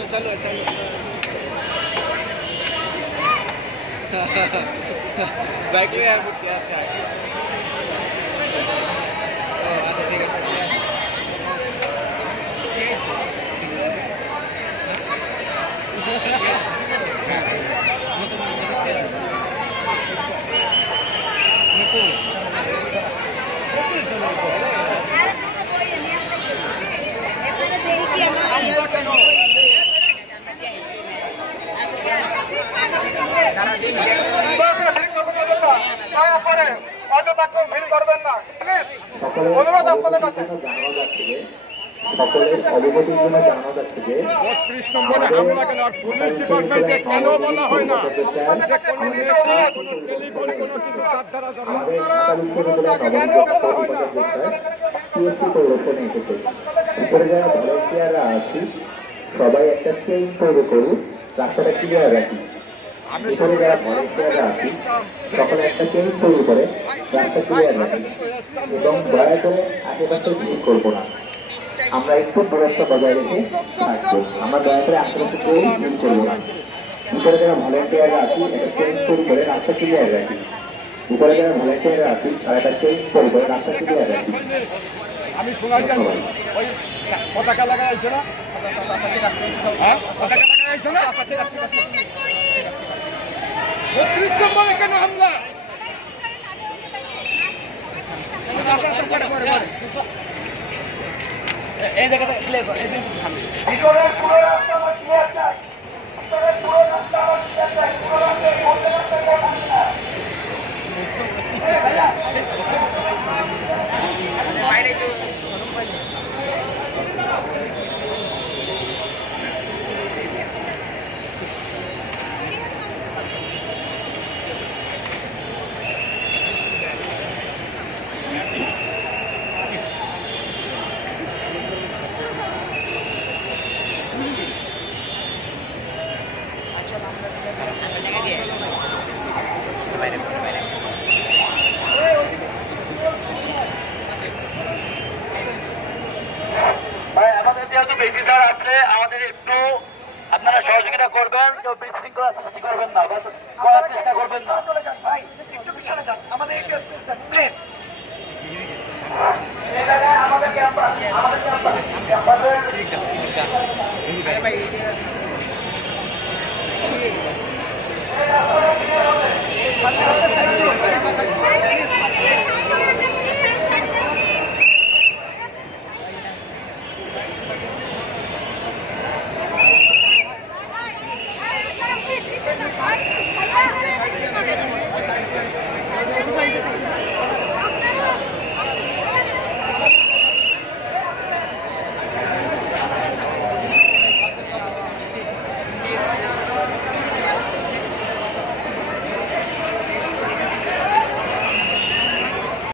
चल चलो चलो बैक में यार क्या अच्छा ठीक है সকলের অবগতির জন্য জানানো যাচ্ছে যে ৩২ নম্বরে হামলা কেন আর পুলিশ ডিপার্টমেন্টে কেন বলা হয় না উপরে যারা ভলেন্টিয়াররা আছি সবাই একটা চেইন তৈরি করুন, রাস্তাটা ক্লিয়ার রাখি। উপরে যারা ভলেন্টিয়াররা আছি সকলে একটা চেইন তৈরি করে রাস্তা ক্লিয়ার রাখি এবং দয়া করে আশেপাশে ভিড় করবো না। আমরা একটু দূরত্ব বজায় রেখে থাকবো। আমরা দয়া করে আশেপাশে কেউ ভিড় করবো না। উপরে যারা ভলেন্টিয়াররা আছি একটা চেইন তৈরি করে রাস্তা ক্লিয়ার রাখি। উপরে যারা ভলেন্টিয়াররা আছি তারা একটা চেইন তৈরি করে রাস্তা ক্লিয়ার রাখি। আমি শোনার জন্য ওই পতাকা লাগা আছে না, পতাকা লাগা আছে না। ৩২ নম্বরে কেন হামলা? এই জায়গাটা ক্লিয়ার করো, এই বিল্ডিং সামনে ভিতরের পুরো রাস্তা আমার ক্লিয়ার চাই। ভিতরের পুরো রাস্তা আমার ক্লিয়ার চাই। পুরো রাস্তায় বলতে রাস্তা বাইরে তো আমাদের একটু আপনারা সহযোগিতা করবেন, কেউ বিশৃঙ্খলা সৃষ্টি করবেন না, করার চেষ্টা করবেন না। আমাদের ক্যাম্পাস ক্যাম্পাসের